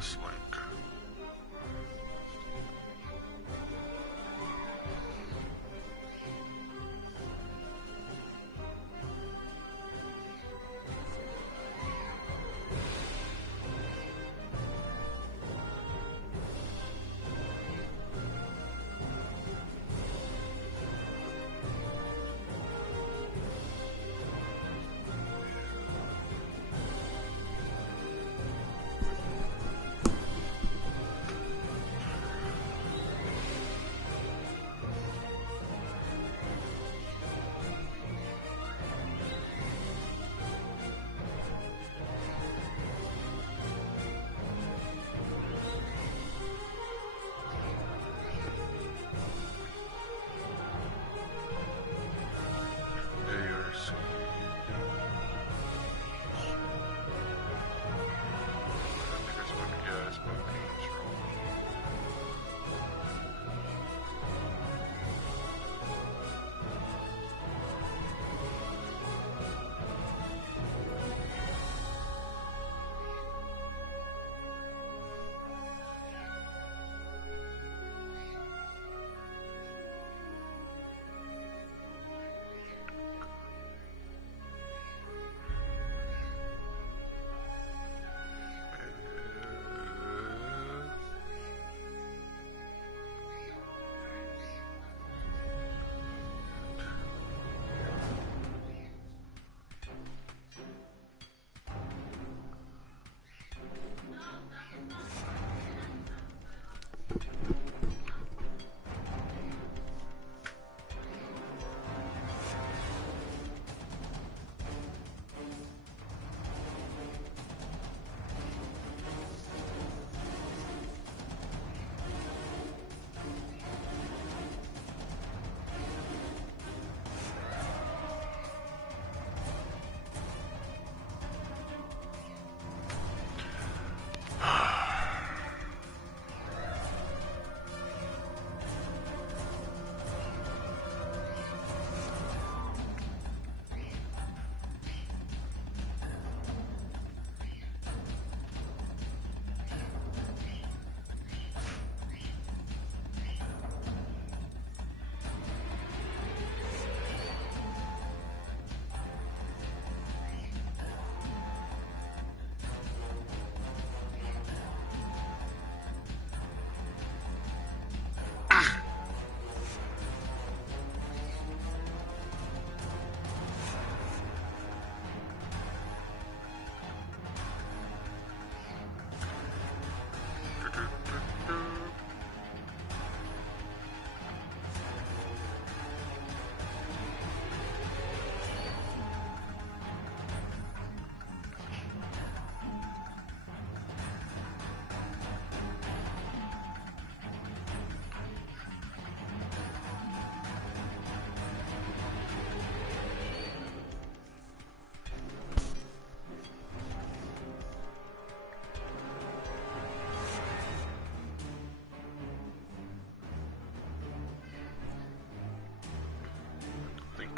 this link.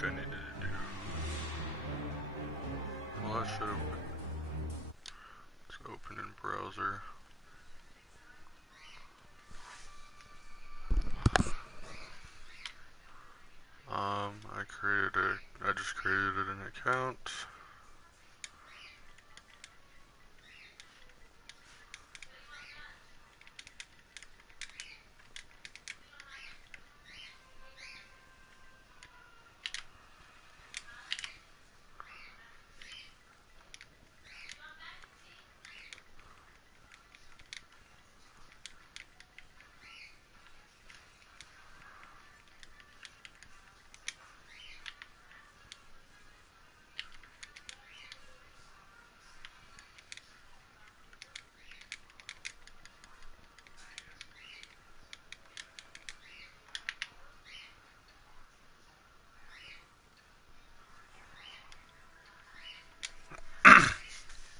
I needed to do. Well, I should have. Let's open in browser. I just created an account.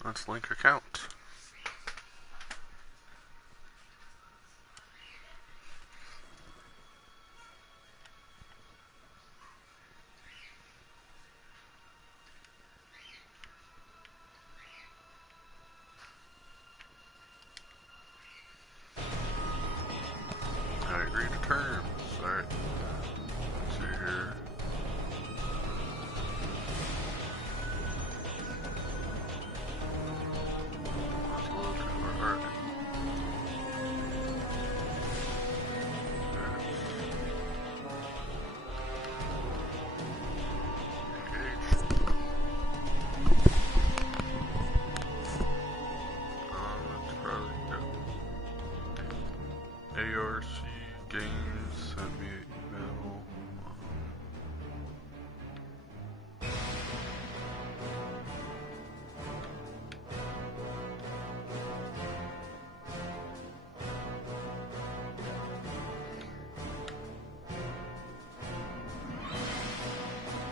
Let's link account. ARC Games sent me an email.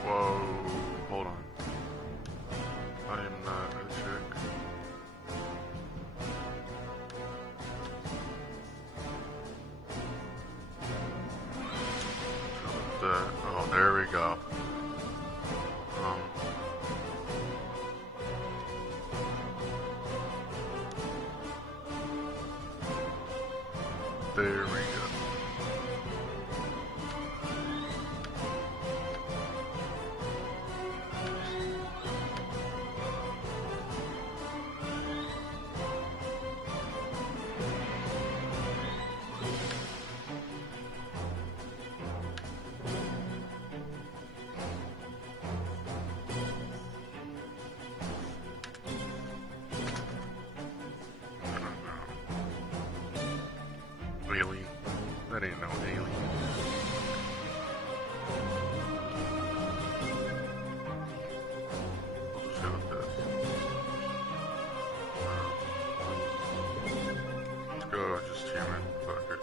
Whoa, hold on. I am not a chick. Oh, there we go. There we go. Alien. That ain't no alien. We'll just go with this. Let's go just human. Fuck it.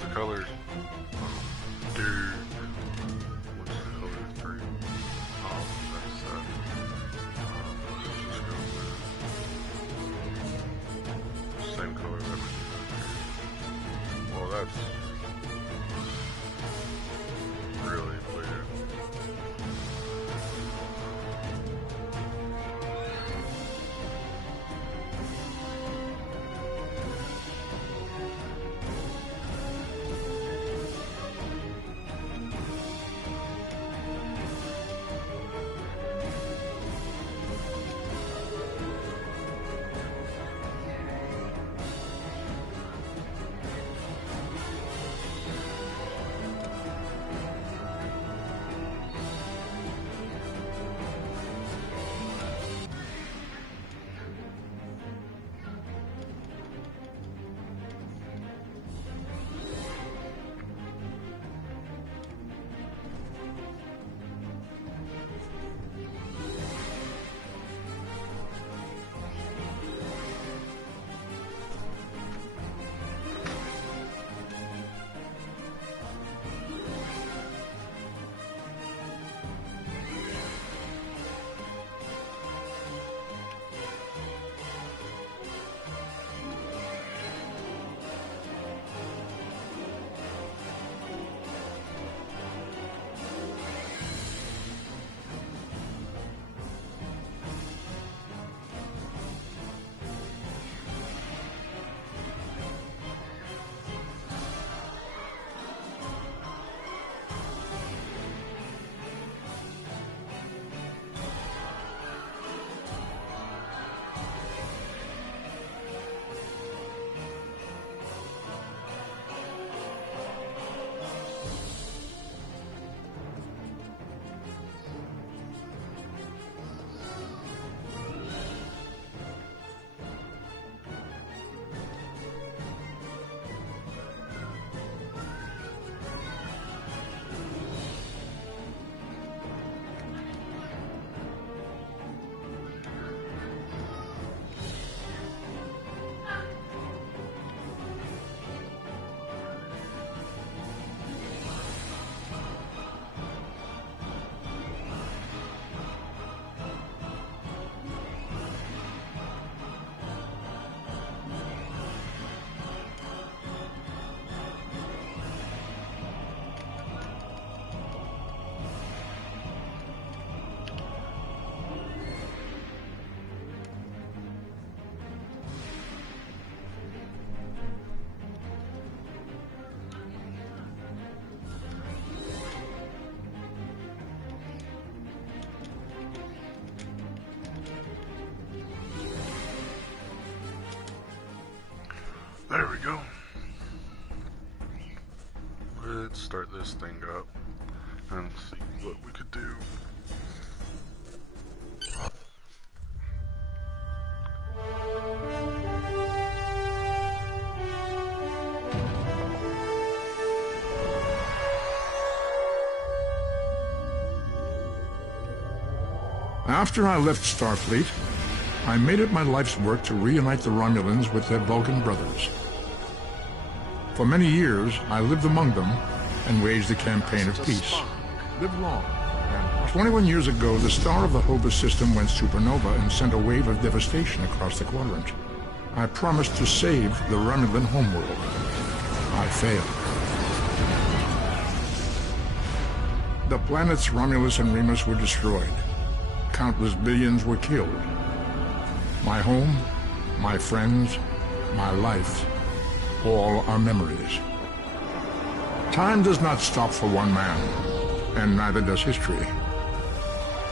the colors. Dude. What's the color? 3. That's that. Let's just go with same color that we did. Well, that's really bleeding. There we go. Let's start this thing up and see what we could do. After I left Starfleet, I made it my life's work to reunite the Romulans with their Vulcan brothers. For many years, I lived among them and waged a campaign of peace. Live long. 21 years ago, the star of the Hova system went supernova and sent a wave of devastation across the quadrant. I promised to save the Romulan homeworld. I failed. The planets Romulus and Remus were destroyed. Countless billions were killed. My home, my friends, my life, all are memories. Time does not stop for one man, and neither does history.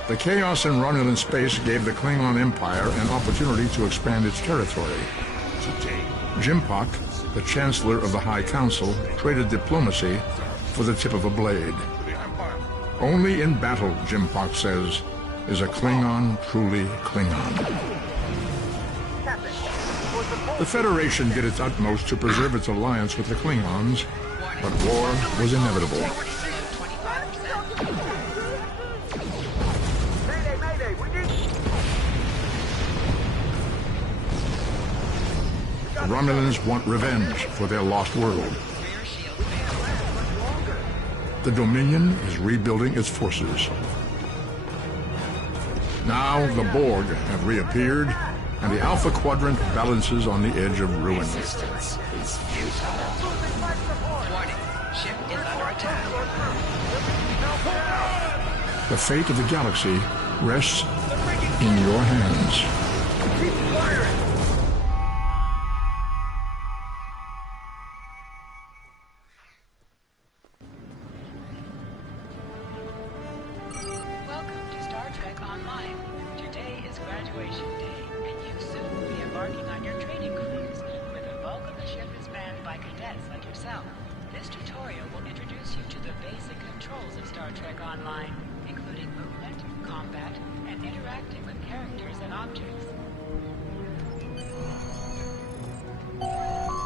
The chaos in Romulan space gave the Klingon Empire an opportunity to expand its territory. Jimpak, the Chancellor of the High Council, traded diplomacy for the tip of a blade. Only in battle, Jimpak says, is a Klingon truly Klingon. The Federation did its utmost to preserve its alliance with the Klingons, but war was inevitable. The Romulans want revenge for their lost world. The Dominion is rebuilding its forces. Now the Borg have reappeared, and the Alpha Quadrant balances on the edge of ruin. Resistance is futile. Warning, ship is under attack. The fate of the galaxy rests in your hands. Keep firing! Welcome to Star Trek Online. Today is graduation day, and you soon will be embarking on your training cruise, where the bulk of the ship is manned by cadets like yourself. This tutorial will introduce you to the basic controls of Star Trek Online, including movement, combat, and interacting with characters and objects.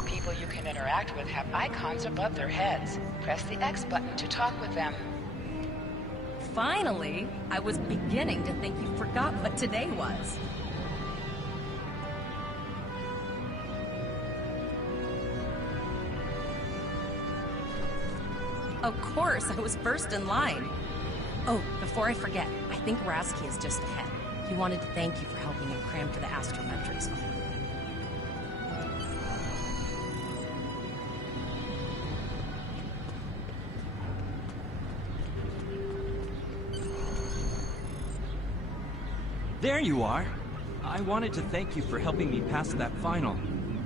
People you can interact with have icons above their heads. Press the X button to talk with them. Finally! I was beginning to think you forgot what today was. Of course, I was first in line. Oh, before I forget, I think Rasky is just ahead. He wanted to thank you for helping him cram for the astrometrics final. There you are. I wanted to thank you for helping me pass that final,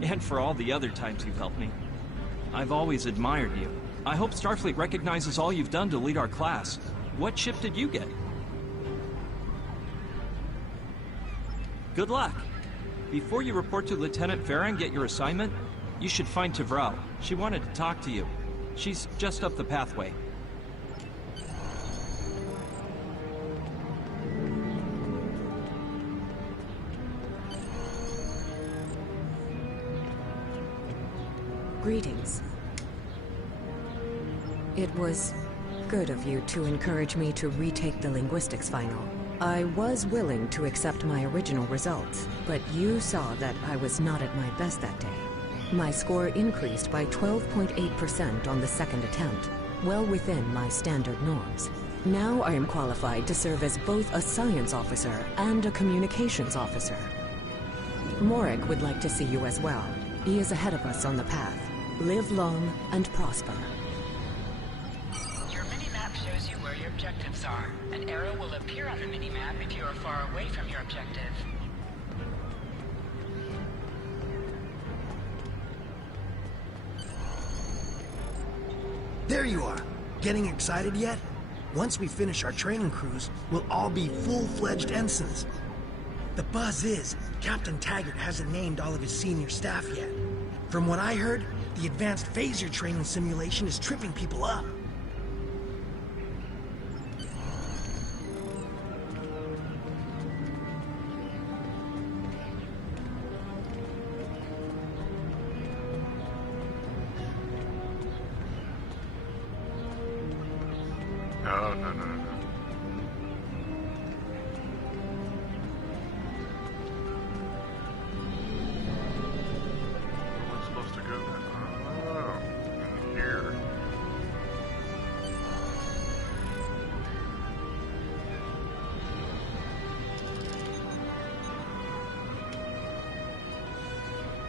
and for all the other times you've helped me. I've always admired you. I hope Starfleet recognizes all you've done to lead our class. What ship did you get? Good luck. Before you report to Lieutenant Farah and get your assignment, you should find Tavral. She wanted to talk to you. She's just up the pathway. Greetings. It was good of you to encourage me to retake the linguistics final. I was willing to accept my original results, but you saw that I was not at my best that day. My score increased by 12.8% on the second attempt, well within my standard norms. Now I am qualified to serve as both a science officer and a communications officer. Morik would like to see you as well. He is ahead of us on the path. Live long and prosper. Your mini-map shows you where your objectives are. An arrow will appear on the mini-map if you are far away from your objective. There you are. Getting excited yet? Once we finish our training cruise, we'll all be full-fledged ensigns. The buzz is, Captain Taggart hasn't named all of his senior staff yet. From what I heard, the advanced phaser training simulation is tripping people up. No. Where am I supposed to go now? Oh, in here.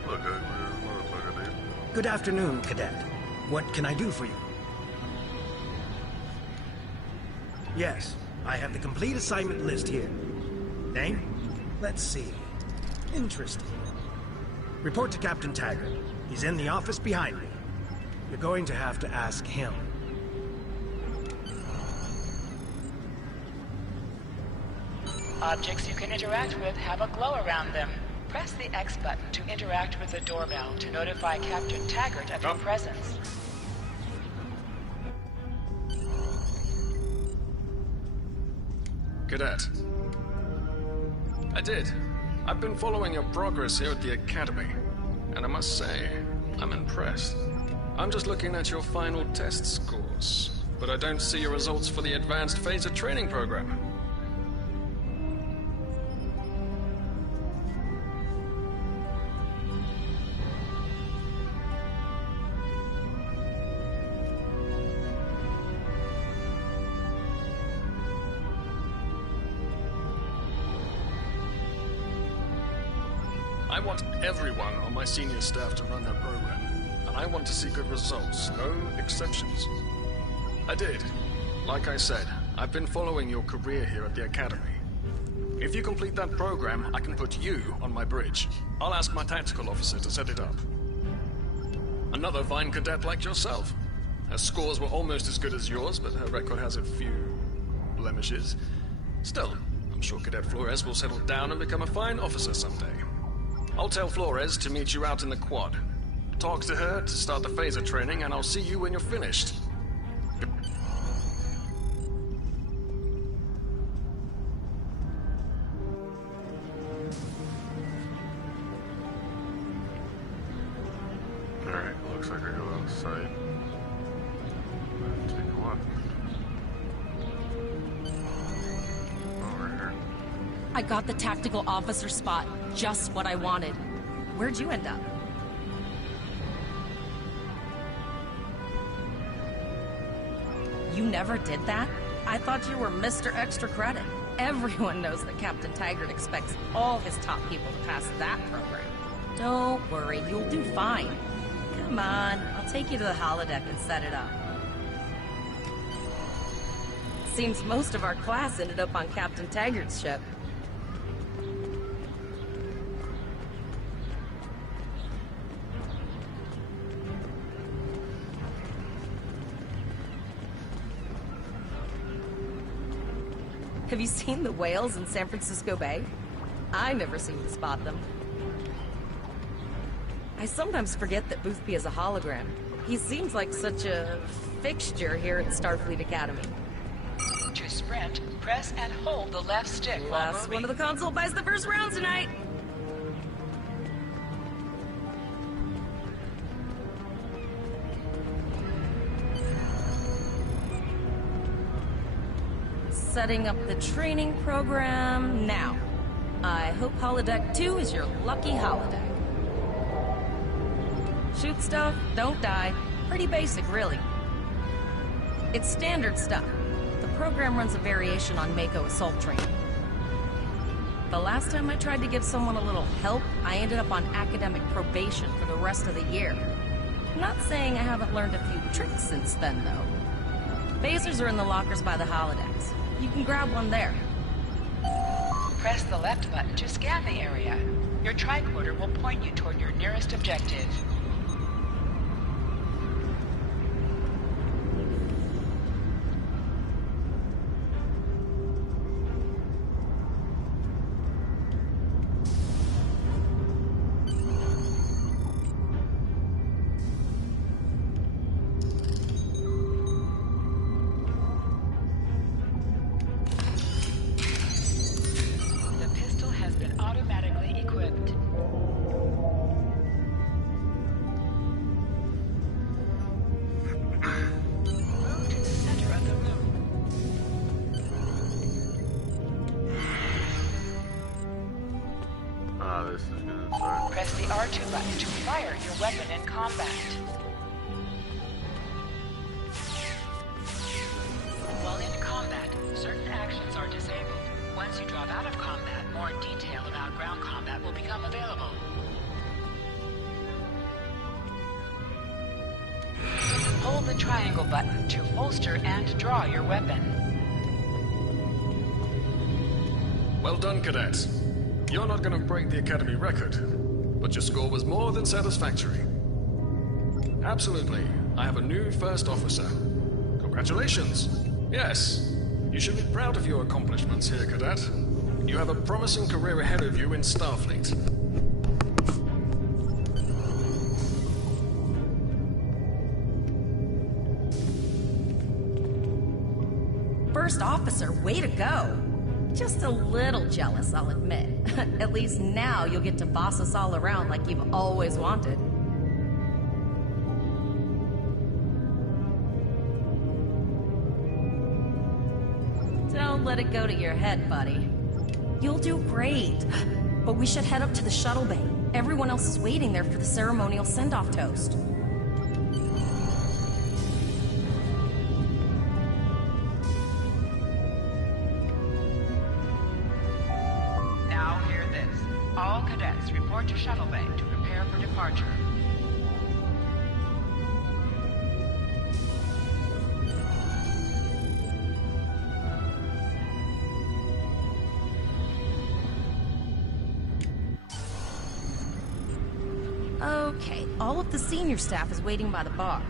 Look, look at it. Good afternoon, Cadet. What can I do for you? Yes, I have the complete assignment list here. Name? Let's see. Interesting. Report to Captain Taggart. He's in the office behind me. You're going to have to ask him. Objects you can interact with have a glow around them. Press the X button to interact with the doorbell to notify Captain Taggart of your presence. Cadet. I did. I've been following your progress here at the Academy, and I must say, I'm impressed. I'm just looking at your final test scores, but I don't see your results for the Advanced Phaser Training Program. want everyone on my senior staff to run that program, and I want to see good results, no exceptions. I did. Like I said, I've been following your career here at the Academy. If you complete that program, I can put you on my bridge. I'll ask my tactical officer to set it up. Another fine cadet like yourself. Her scores were almost as good as yours, but her record has a few blemishes. Still, I'm sure Cadet Flores will settle down and become a fine officer someday. I'll tell Flores to meet you out in the quad. Talk to her to start the phaser training, and I'll see you when you're finished. Alright, looks like I go outside. Take a look. Over here. I got the tactical officer spot. Just what I wanted. Where'd you end up? You never did that? I thought you were Mr. Extra Credit. Everyone knows that Captain Taggart expects all his top people to pass that program. Don't worry, you'll do fine. Come on, I'll take you to the holodeck and set it up. Seems most of our class ended up on Captain Taggart's ship. Have you seen the whales in San Francisco Bay? I never seem to spot them. I sometimes forget that Boothby is a hologram. He seems like such a fixture here at Starfleet Academy. To sprint, press and hold the left stick while Last moving. one of the console buys the first round tonight. Setting up the training program now. I hope Holodeck 2 is your lucky holodeck. Shoot stuff, don't die. Pretty basic, really. It's standard stuff. The program runs a variation on Mako assault training. The last time I tried to give someone a little help, I ended up on academic probation for the rest of the year. Not saying I haven't learned a few tricks since then, though. Phasers are in the lockers by the holodecks. You can grab one there. Press the left button to scan the area. Your tricorder will point you toward your nearest objective. This is gonna start. Press the R2 button to fire your weapon in combat. While in combat, certain actions are disabled. Once you drop out of combat, more detail about ground combat will become available. Hold the triangle button to holster and draw your weapon. Well done, cadets. You're not going to break the Academy record, but your score was more than satisfactory. Absolutely. I have a new first officer. Congratulations. Yes, you should be proud of your accomplishments here, cadet. You have a promising career ahead of you in Starfleet. First officer, way to go. Just a little jealous, I'll admit. At least now you'll get to boss us all around like you've always wanted. Don't let it go to your head, buddy. You'll do great. But we should head up to the shuttle bay. Everyone else is waiting there for the ceremonial send-off toast. Now hear this. All cadets report to shuttle bay to prepare for departure. Okay, all of the senior staff is waiting by the bar.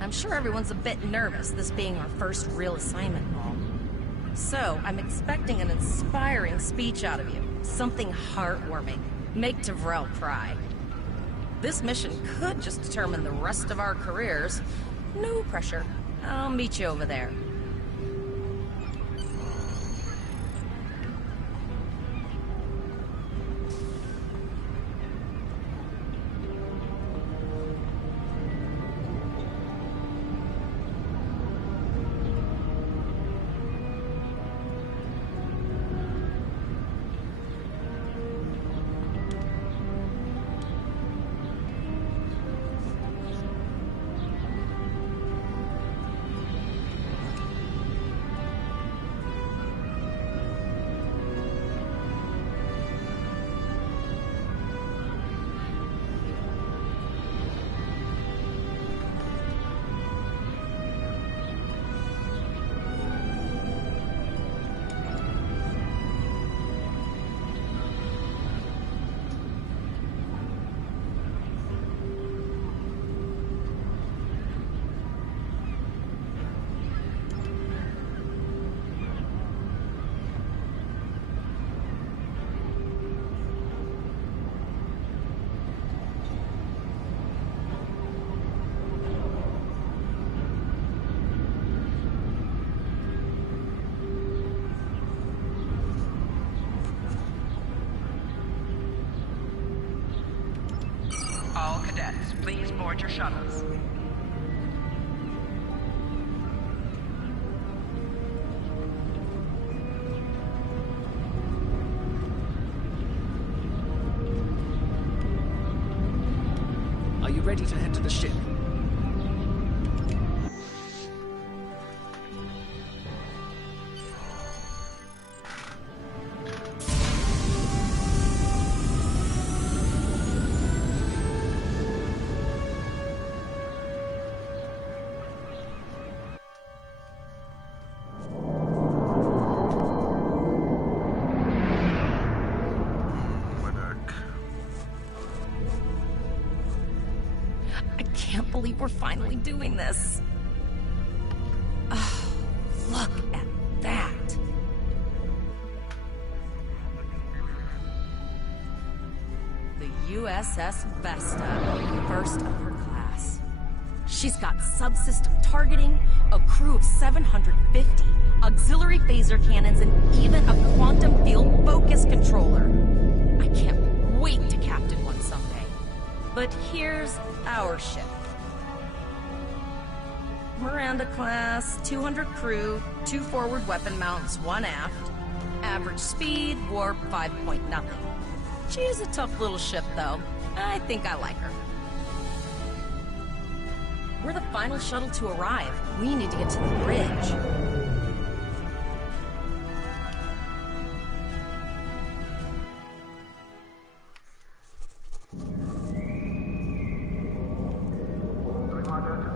I'm sure everyone's a bit nervous, this being our first real assignment and all. So, I'm expecting an inspiring speech out of you. Something heartwarming. Make Devrel cry. This mission could just determine the rest of our careers. No pressure. I'll meet you over there. All cadets, please board your shuttles. Are you ready to head to the ship? I can't believe we're finally doing this. Oh, look at that. The USS Vesta, first of her class. She's got subsystem targeting, a crew of 750, auxiliary phaser cannons, and even a quantum field focus controller. I can't wait to captain one someday. But here's our ship. Miranda class, 200 crew, 2 forward weapon mounts, 1 aft. Average speed, warp 5.0. She's a tough little ship, though. I think I like her. We're the final shuttle to arrive. We need to get to the bridge.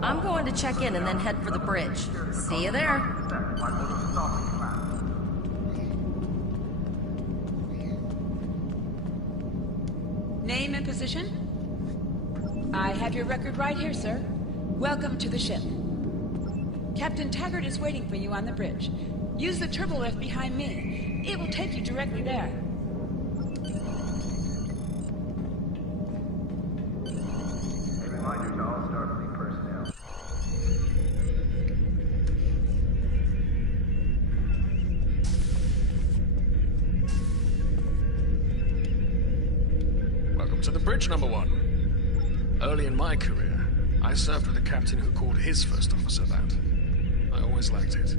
I'm going to check in and then head for the bridge. See you there. Name and position? I have your record right here, sir. Welcome to the ship. Captain Taggart is waiting for you on the bridge. Use the turbo lift behind me. It will take you directly there. Welcome to the bridge, number 1. Early in my career, I served with a captain who called his first officer that. I always liked it.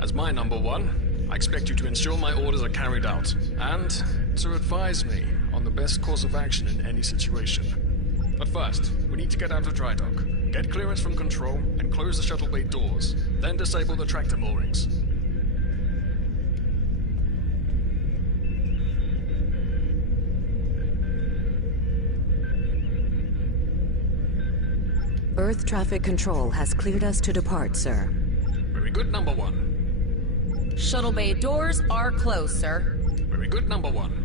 As my number 1, I expect you to ensure my orders are carried out, and to advise me on the best course of action in any situation. But first, we need to get out of dry dock, get clearance from control, and close the shuttle bay doors, then disable the tractor moorings. Earth traffic control has cleared us to depart, sir. Very good, number one. Shuttle bay doors are closed, sir. Very good, number one.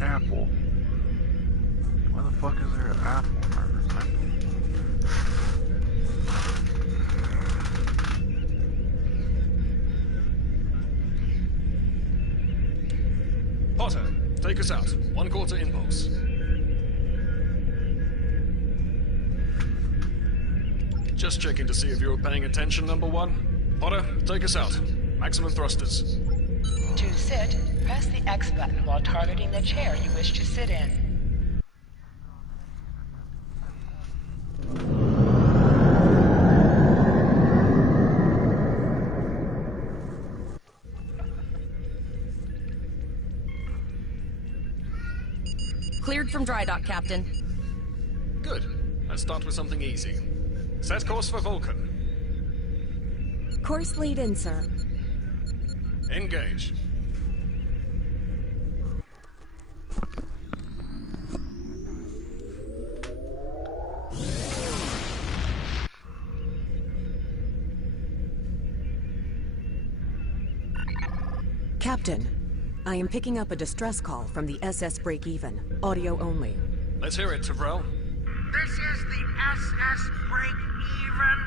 Apple. Why the fuck is there an apple in my recycle? Potter, take us out. 1/4 impulse. Just checking to see if you were paying attention, number one. Potter, take us out. Maximum thrusters. To sit, press the X button while targeting the chair you wish to sit in. Cleared from dry dock, Captain. Good. Let's start with something easy. Set course for Vulcan. Course lead in, sir. Engage. Captain, I am picking up a distress call from the SS Break-Even. Audio only. Let's hear it, Tyrell. This is the SS Break-Even.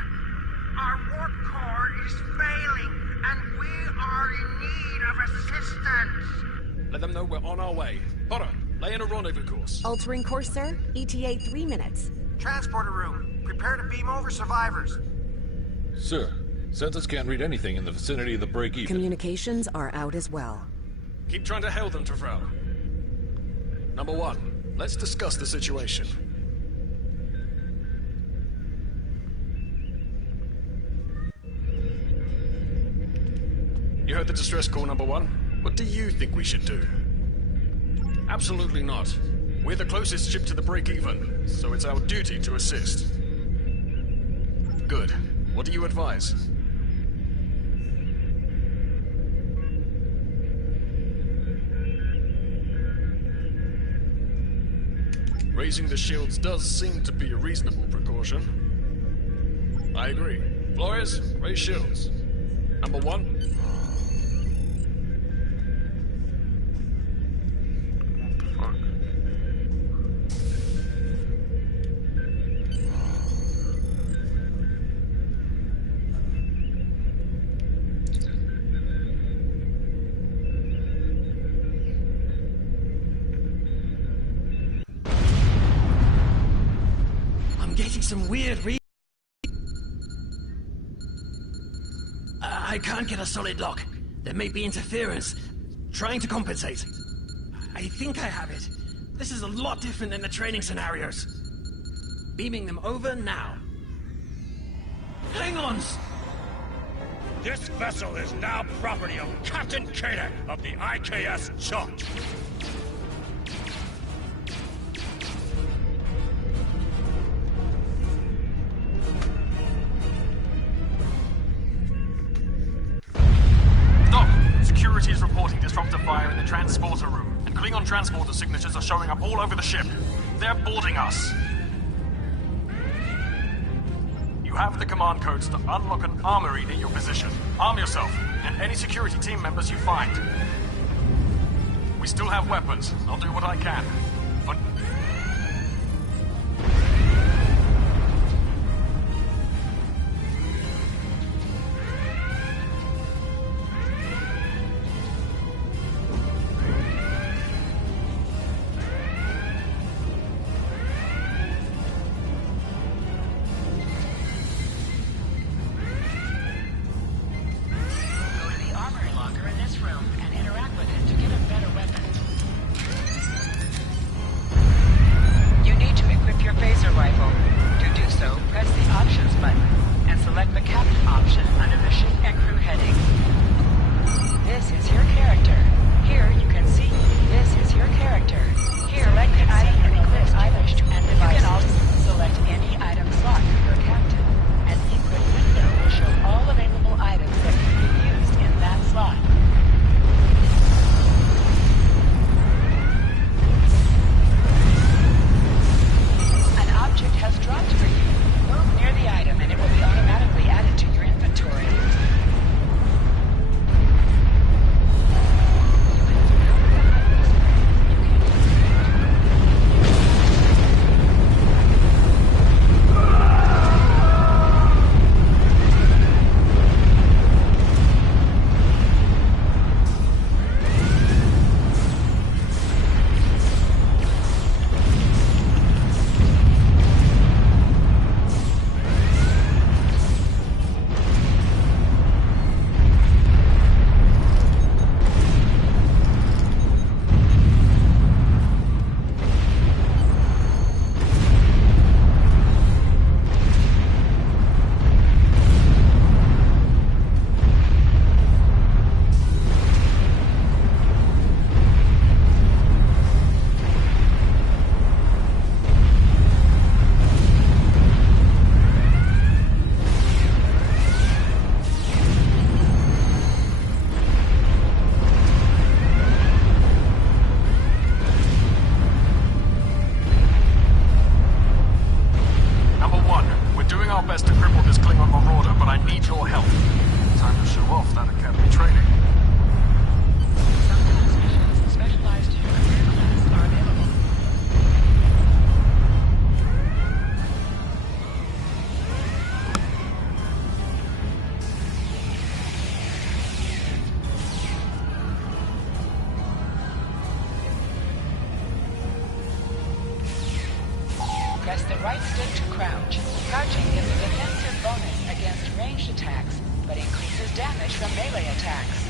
Our warp core is failing, and we are in need of assistance. Let them know we're on our way. Potter, lay in a rendezvous course. Altering course, sir. ETA 3 minutes. Transporter room. Prepare to beam over survivors. Sir, Census can't read anything in the vicinity of the break-even. Communications are out as well. Keep trying to hail them, Tyrell. Number one, let's discuss the situation. You heard the distress call, number one. What do you think we should do? Absolutely not. We're the closest ship to the break-even, so it's our duty to assist. Good. What do you advise? Raising the shields does seem to be a reasonable precaution. I agree. Flores, raise shields. Number one. Getting some weird I can't get a solid lock. There may be interference. Trying to compensate. I think I have it. This is a lot different than the training scenarios. Beaming them over now. Hang on! This vessel is now property of Captain Kadak of the IKS Chunk. Security is reporting disruptor fire in the transporter room, and Klingon transporter signatures are showing up all over the ship. They're boarding us. You have the command codes to unlock an armory near your position. Arm yourself, and any security team members you find. We still have weapons. I'll do what I can. But Press the right stick to crouch. Crouching gives a defensive bonus against ranged attacks, but increases damage from melee attacks.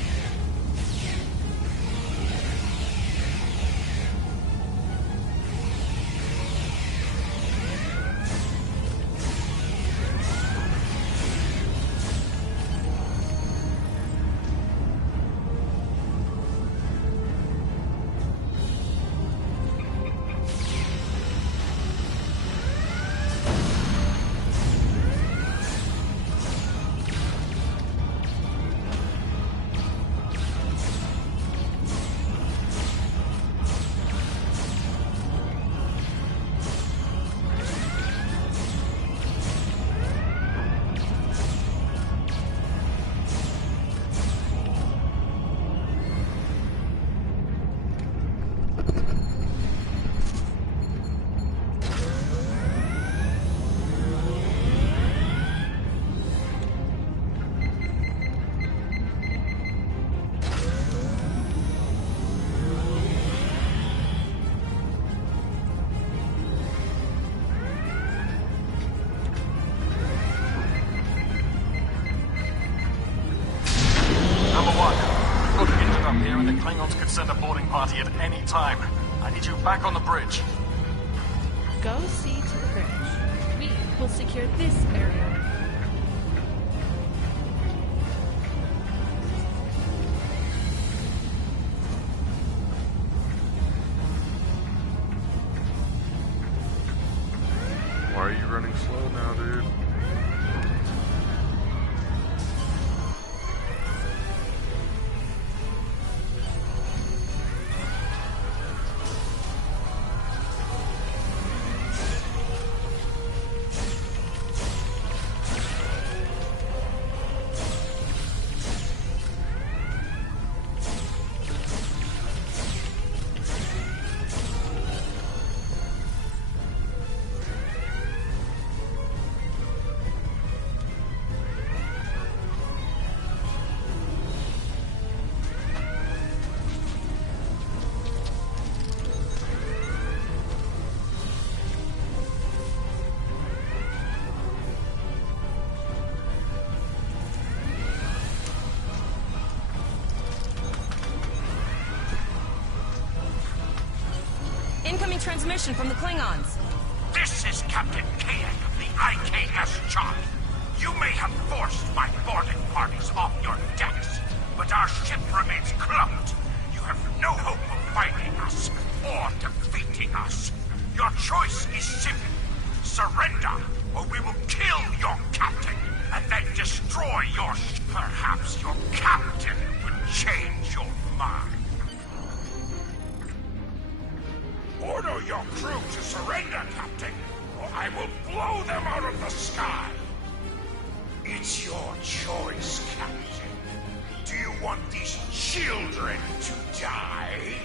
Klingons could send a boarding party at any time. I need you back on the bridge. Go see to the bridge. We will secure this area. Why are you running slow now, dude? Incoming transmission from the Klingons. This is Captain Kayak of the IKS Chart. You may have forced my boarding parties off your decks, but our ship remains clubbed. You have no hope of finding us or defeating us. Your choice is simple. Surrender, or we will kill your captain and then destroy your ship. Perhaps your captain will change your mind. Order your crew to surrender, Captain, or I will blow them out of the sky. It's your choice, Captain. Do you want these children to die?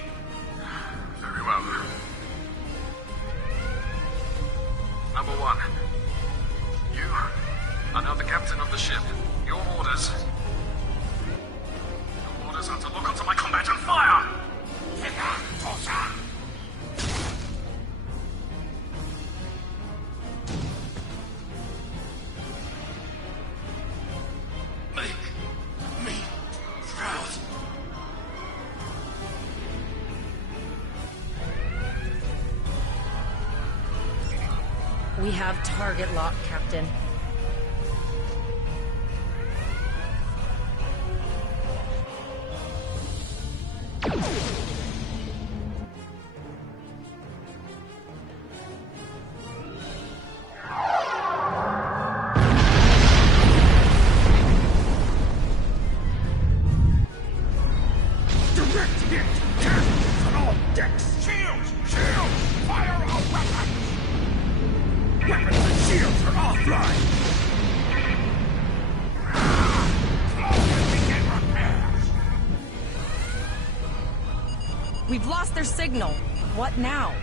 Very well. Number one, you are now the captain of the ship. Your orders are to look onto my combat and fire! Make me proud. We have target lock, Captain. Direct hit! Cannons on all decks! Shields! Shields! Fire our weapons! Weapons and shields are offline! Begin repairs! We've lost their signal. What now?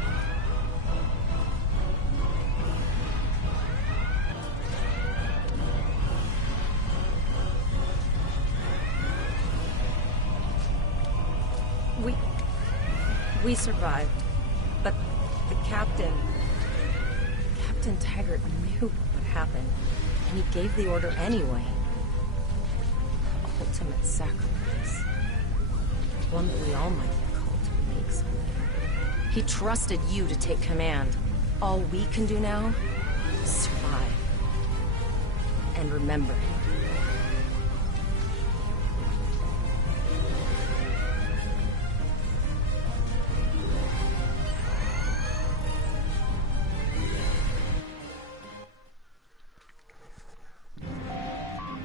We survived, but the captain Captain Taggart knew what would happen, and he gave the order anyway. The ultimate sacrifice. One that we all might be called to make someday. He trusted you to take command. All we can do now is survive. And remember him.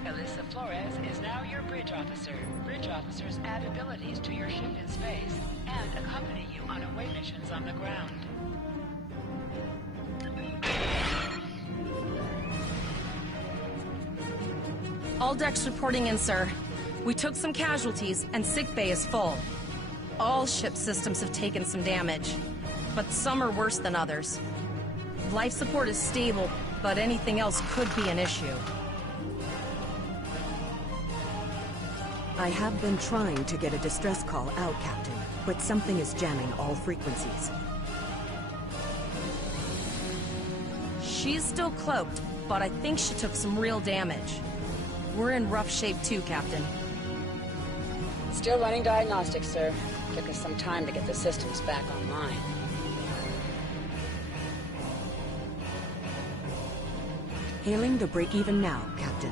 Alyssa Flores is now your bridge officer. Bridge officers add abilities to your ship in space and accompany you on away missions on the ground. All decks reporting in, sir. We took some casualties, and sickbay is full. All ship systems have taken some damage, but some are worse than others. Life support is stable, but anything else could be an issue. I have been trying to get a distress call out, Captain, but something is jamming all frequencies. She's still cloaked, but I think she took some real damage. We're in rough shape too, Captain. Still running diagnostics, sir. Took us some time to get the systems back online. Hailing the break-even now, Captain.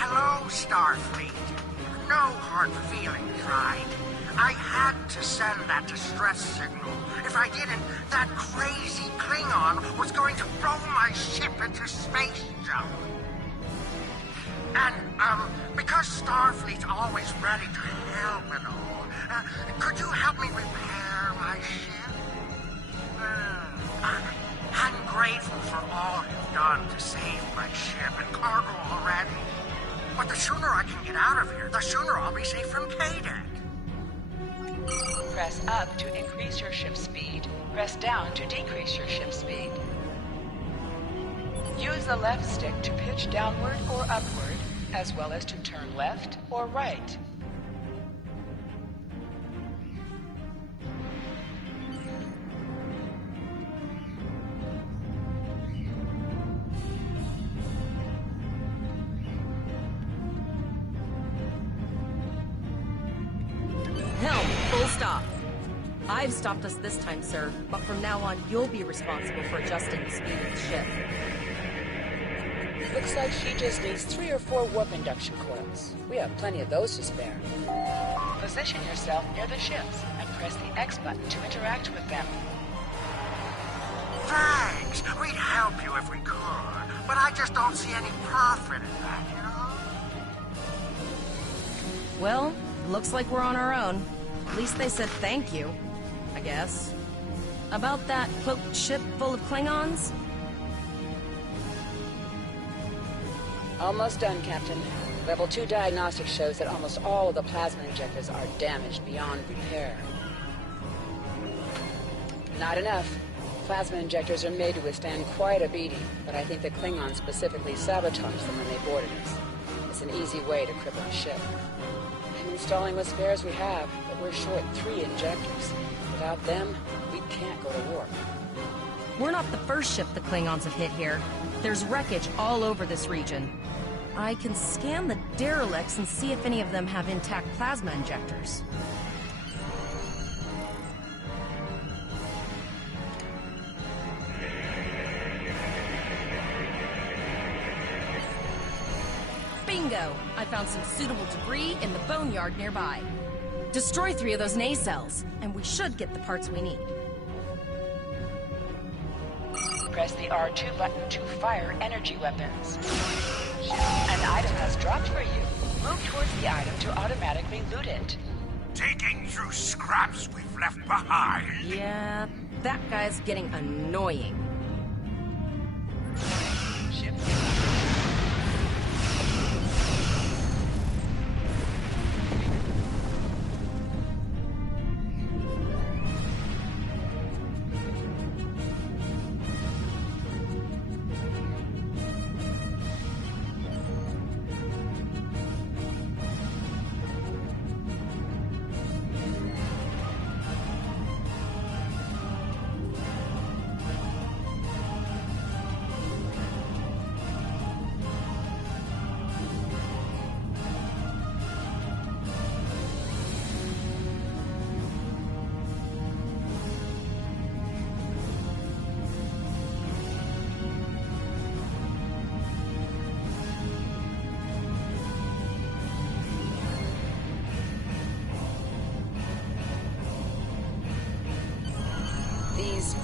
Hello, Starfleet. No hard feelings, right? I had to send that distress signal. If I didn't, that crazy Klingon was going to throw my ship into space junk. And, because Starfleet's always ready to help and all, could you help me repair my ship? I'm grateful for all you've done to save my ship and cargo already. But the sooner I can get out of here, the sooner I'll be safe from K-Deck. Press up to increase your ship speed. Press down to decrease your ship speed. Use the left stick to pitch downward or upward, as well as to turn left or right. Helm, full stop. I've stopped us this time, sir, but from now on, you'll be responsible for adjusting the speed of the ship. Looks like she just needs 3 or 4 warp induction coils. We have plenty of those to spare. Position yourself near the ships and press the X button to interact with them. Thanks. We'd help you if we could, but I just don't see any profit in that, you know? Well, looks like we're on our own. At least they said thank you, I guess. About that cloaked ship full of Klingons? Almost done, Captain. Level 2 diagnostics shows that almost all of the plasma injectors are damaged beyond repair. Not enough. Plasma injectors are made to withstand quite a beating, but I think the Klingons specifically sabotaged them when they boarded us. It's an easy way to cripple a ship. I'm installing what spares we have, but we're short 3 injectors. Without them, we can't go to warp. We're not the first ship the Klingons have hit here. There's wreckage all over this region. I can scan the derelicts and see if any of them have intact plasma injectors. Bingo! I found some suitable debris in the boneyard nearby. Destroy 3 of those nacelles, and we should get the parts we need. Press the R2 button to fire energy weapons. An item has dropped for you. Move towards the item to automatically loot it. Taking through scraps we've left behind. Yeah, that guy's getting annoying. Ship.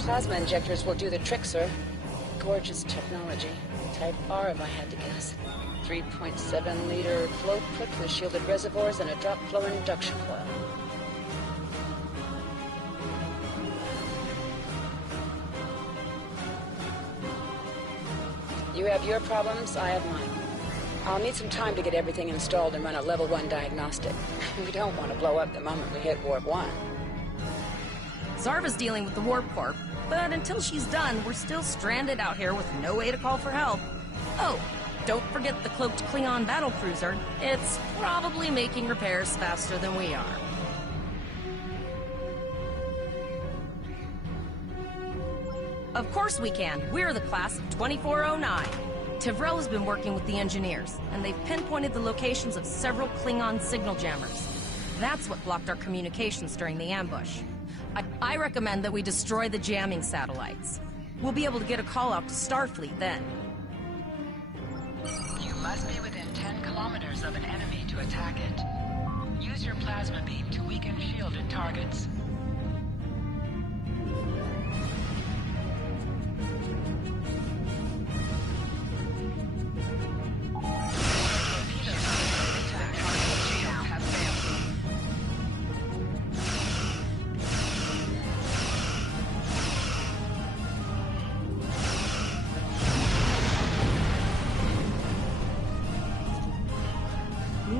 Plasma injectors will do the trick, sir. Gorgeous technology. Type R, if I had to guess. 3.7-liter flow clip with shielded reservoirs and a drop flow induction coil. You have your problems, I have mine. I'll need some time to get everything installed and run a level 1 diagnostic. We don't want to blow up the moment we hit Warp 1. Zarva's dealing with the Warp Corp, but until she's done, we're still stranded out here with no way to call for help. Oh, don't forget the cloaked Klingon battlecruiser. It's probably making repairs faster than we are. Of course we can. We're the class of 2409. Tivrel has been working with the engineers, and they've pinpointed the locations of several Klingon signal jammers. That's what blocked our communications during the ambush. I recommend that we destroy the jamming satellites. We'll be able to get a call out to Starfleet then. You must be within 10 kilometers of an enemy to attack it. Use your plasma beam to weaken shielded targets.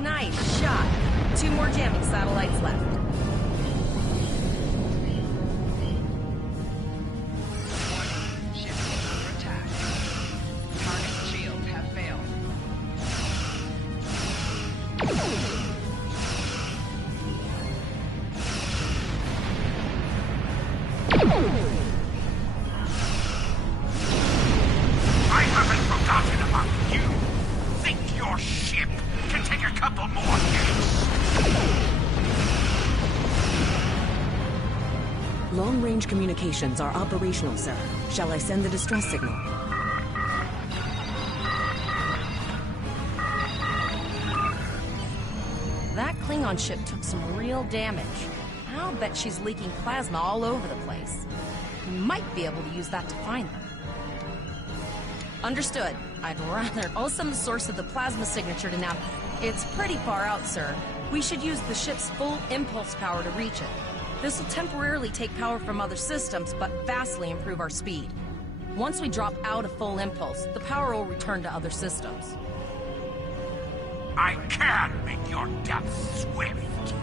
Nice shot. 2 more jamming satellites left. Ship is under attack. Target shields have failed. I haven't forgotten about you. Think your ship can take a couple more hits. Long-range communications are operational, sir. Shall I send the distress signal? That Klingon ship took some real damage. I'll bet she's leaking plasma all over the place. We might be able to use that to find them. Understood. I'd rather... I'll send the source of the plasma signature to Nav. It's pretty far out, sir. We should use the ship's full impulse power to reach it. This will temporarily take power from other systems, but vastly improve our speed. Once we drop out of full impulse, the power will return to other systems. I can make your death swift.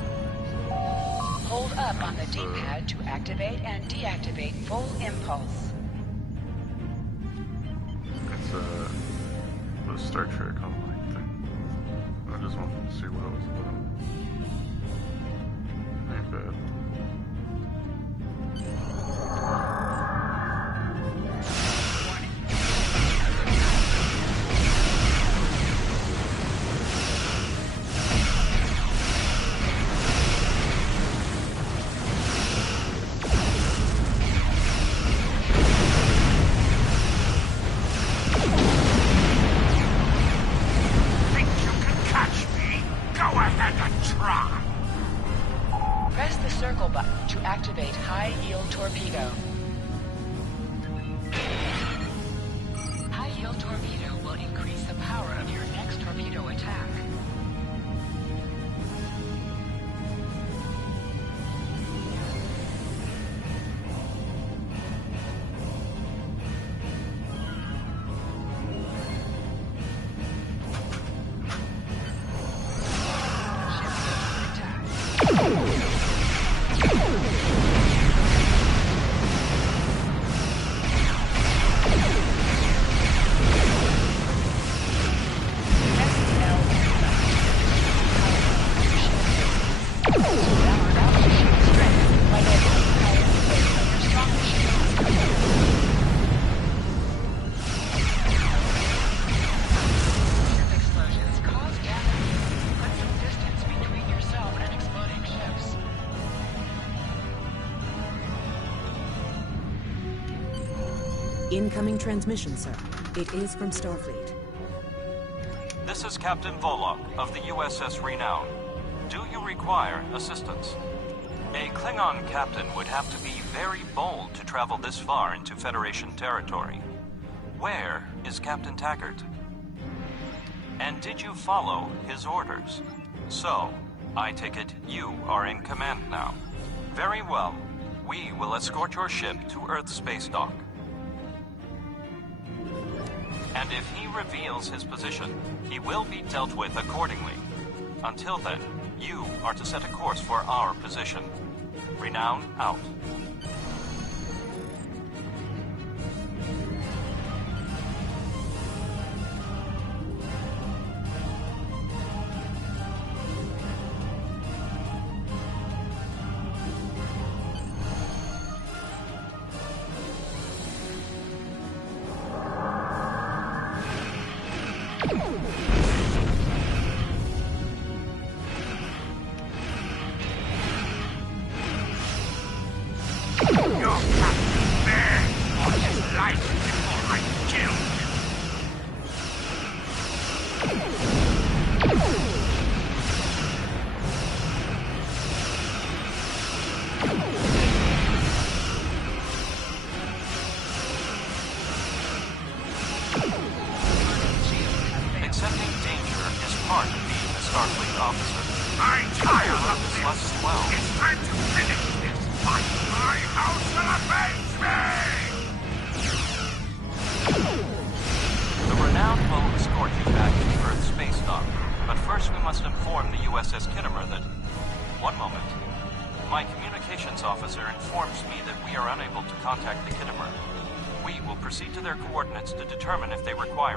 Hold up on the D-pad to activate and deactivate full impulse. It's the Star Trek online thing. I just wanted to see what it was about. Ain't bad. Press the circle button to activate high-yield torpedo. High-yield torpedo will increase the power of your next torpedo attack. Incoming transmission, sir. It is from Starfleet. This is Captain Volok of the USS Renown. Do you require assistance? A Klingon captain would have to be very bold to travel this far into Federation territory. Where is Captain Taggart? And did you follow his orders? So, I take it you are in command now. Very well. We will escort your ship to Earth Space Dock. And if he reveals his position, he will be dealt with accordingly. Until then, you are to set a course for our position. Renown out.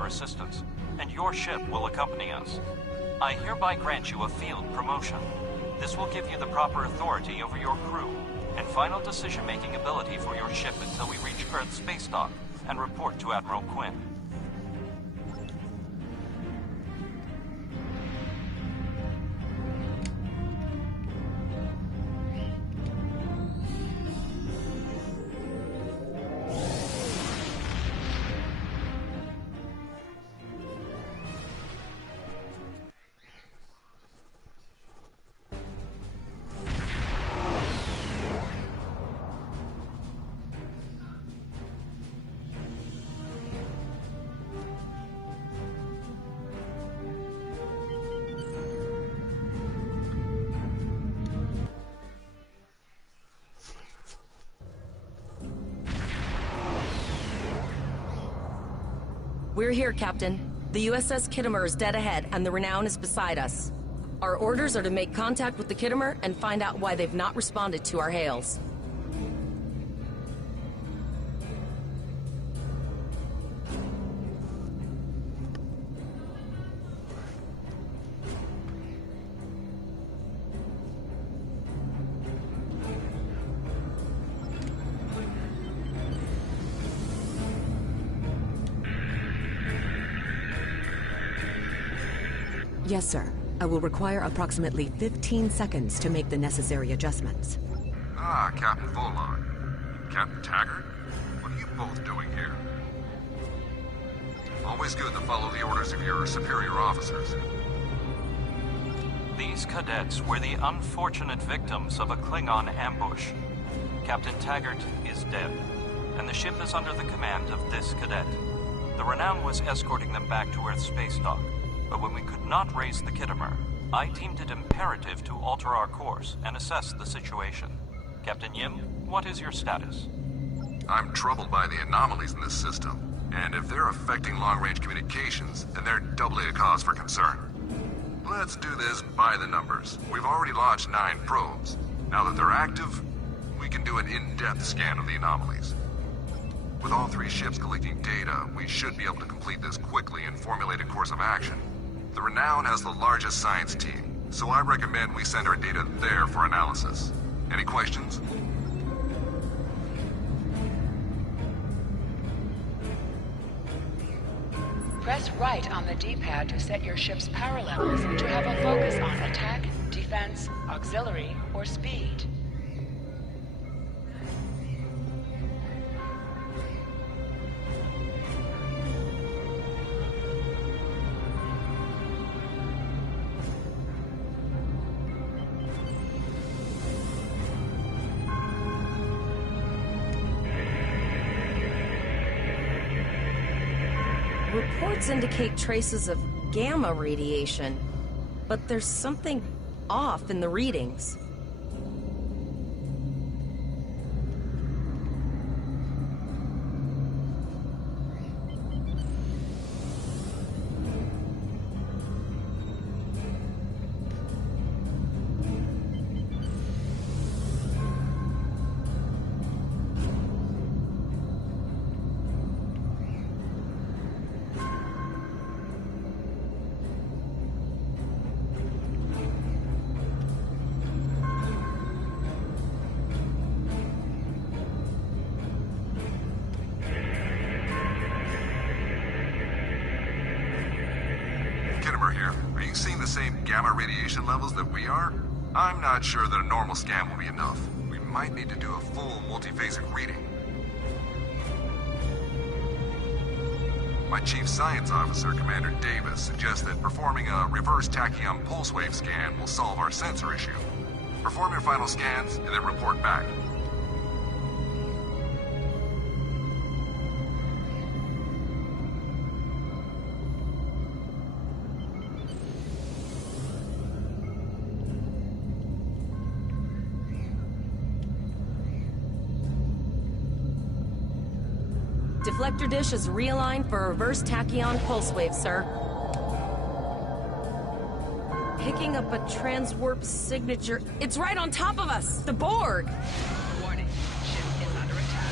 Assistance, and your ship will accompany us. I hereby grant you a field promotion. This will give you the proper authority over your crew and final decision-making ability for your ship until we reach Earth Space Dock and report to Admiral Quinn. We're here, Captain. The USS Kittimer is dead ahead, and the Renown is beside us. Our orders are to make contact with the Kittimer and find out why they've not responded to our hails. Yes, sir. I will require approximately 15 seconds to make the necessary adjustments. Ah, Captain Volon. Captain Taggart? What are you both doing here? Always good to follow the orders of your superior officers. These cadets were the unfortunate victims of a Klingon ambush. Captain Taggart is dead, and the ship is under the command of this cadet. The Renown was escorting them back to Earth Space Dock, but when we could not raise the Kittimer, I deemed it imperative to alter our course and assess the situation. Captain Yim, what is your status? I'm troubled by the anomalies in this system, and if they're affecting long-range communications, then they're doubly a cause for concern. Let's do this by the numbers. We've already launched 9 probes. Now that they're active, we can do an in-depth scan of the anomalies. With all 3 ships collecting data, we should be able to complete this quickly and formulate a course of action. The Renown has the largest science team, so I recommend we send our data there for analysis. Any questions? Press right on the D-pad to set your ship's power levels to have a focus on attack, defense, auxiliary, or speed. Reports indicate traces of gamma radiation, but there's something off in the readings. Kittimer here. Are you seeing the same gamma radiation levels that we are? I'm not sure that a normal scan will be enough. We might need to do a full multiphasic reading. My chief science officer, Commander Davis, suggests that performing a reverse tachyon pulse wave scan will solve our sensor issue. Perform your final scans and then report back. Deflector dish is realigned for a reverse tachyon pulse wave, sir. Picking up a transwarp signature. It's right on top of us! The Borg! Warning, ship is under attack.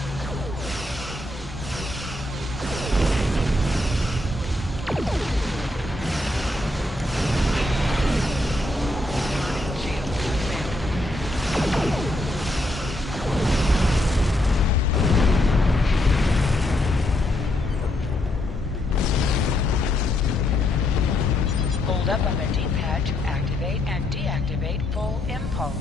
Hold up on the D-pad to activate and deactivate full impulse.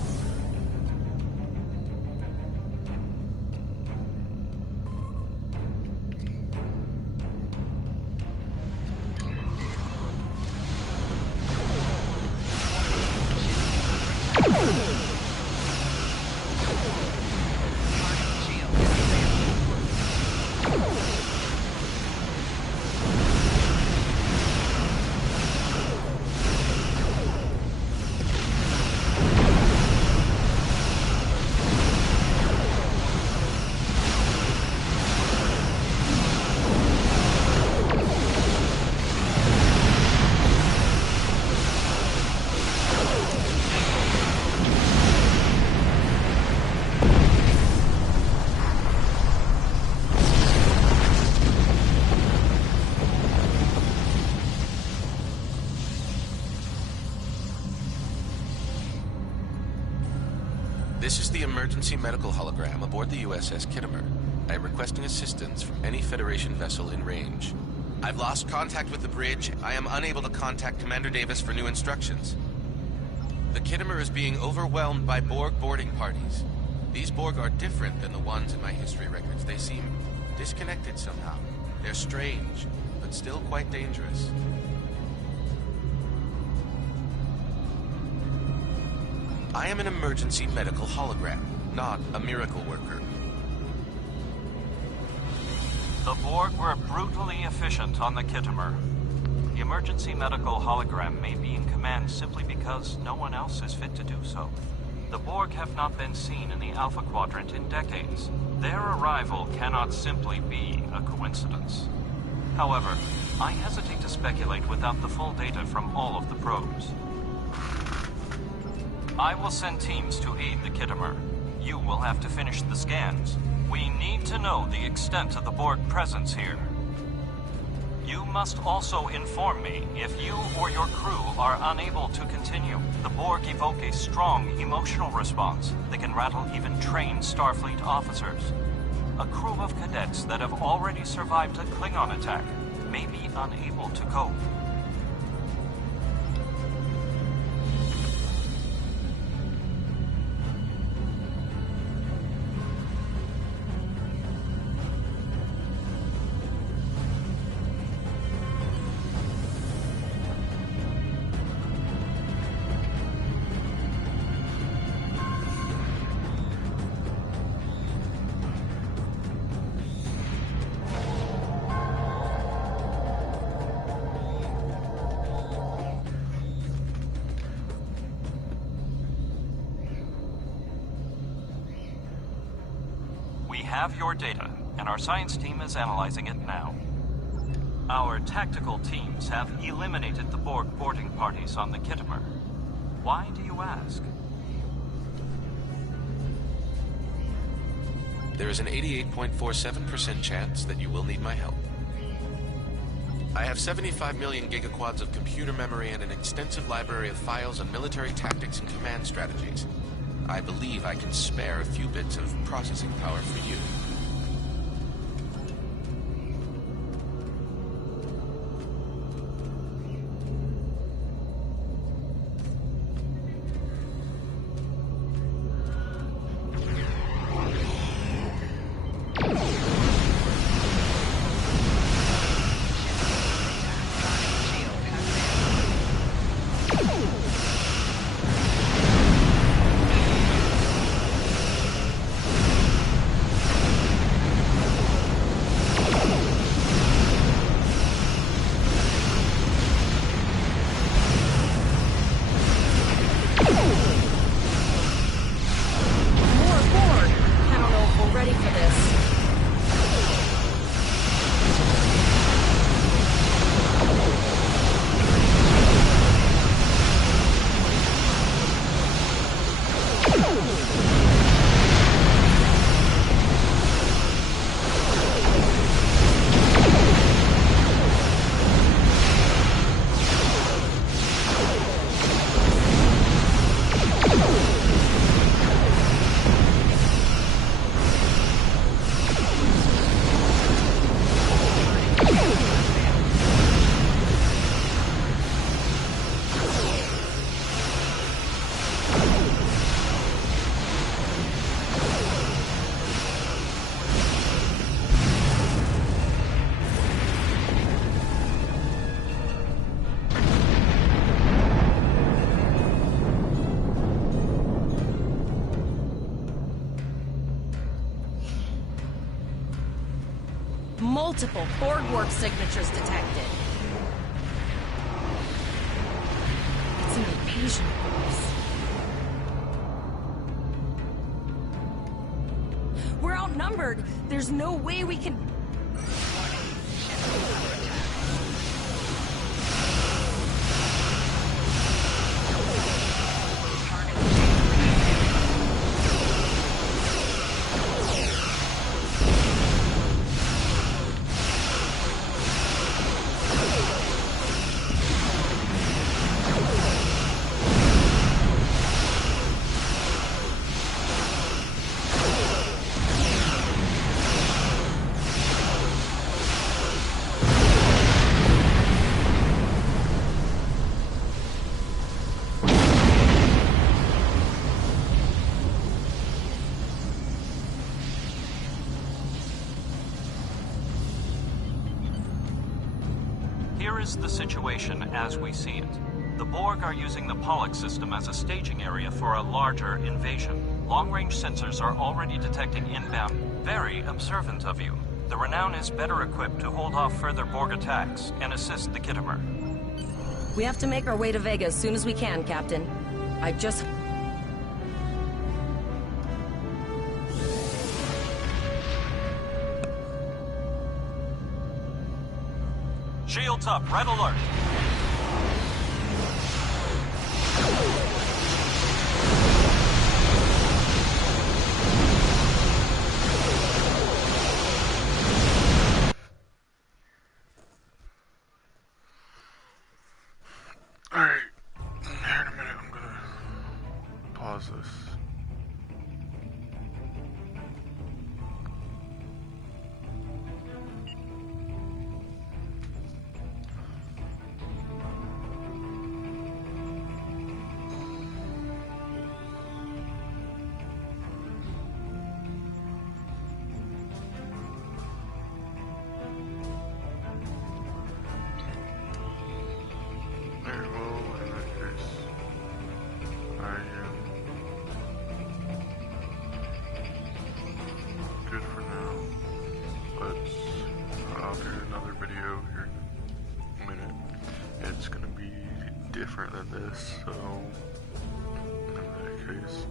This is the emergency medical hologram aboard the USS Kittimer. I am requesting assistance from any Federation vessel in range. I've lost contact with the bridge. I am unable to contact Commander Davis for new instructions. The Kittimer is being overwhelmed by Borg boarding parties. These Borg are different than the ones in my history records. They seem disconnected somehow. They're strange, but still quite dangerous. I am an emergency medical hologram, not a miracle worker. The Borg were brutally efficient on the Kittimer. The emergency medical hologram may be in command simply because no one else is fit to do so. The Borg have not been seen in the Alpha Quadrant in decades. Their arrival cannot simply be a coincidence. However, I hesitate to speculate without the full data from all of the probes. I will send teams to aid the Kittimer. You will have to finish the scans. We need to know the extent of the Borg presence here. You must also inform me if you or your crew are unable to continue. The Borg evoke a strong emotional response that can rattle even trained Starfleet officers. A crew of cadets that have already survived a Klingon attack may be unable to cope. have your data, and our science team is analyzing it now. Our tactical teams have eliminated the Borg boarding parties on the Khitomer. Why do you ask? There is an 88.47% chance that you will need my help. I have 75 million gigaquads of computer memory and an extensive library of files on military tactics and command strategies. I believe I can spare a few bits of processing power for you. Multiple Borg warp signatures detected. It's an invasion force. We're outnumbered. There's no way we can... Here is the situation as we see it. The Borg are using the Pollux system as a staging area for a larger invasion. Long-range sensors are already detecting inbound, very observant of you. The Renown is better equipped to hold off further Borg attacks and assist the Khitomer. We have to make our way to Vega as soon as we can, Captain. I just... Shields up, red alert. Alright, here in a minute I'm gonna pause this. Different than this, so in that case,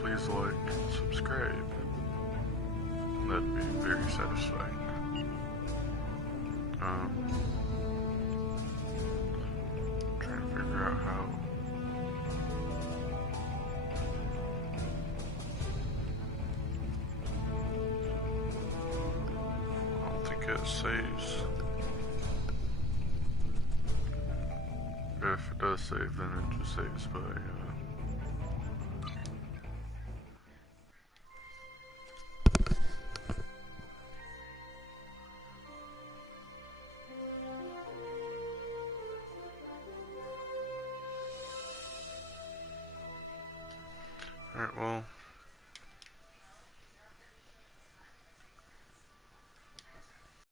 please like and subscribe. that'd be very satisfying. Trying to figure out how. I don't think it saves. If it does save, then it just saves by, Alright, well,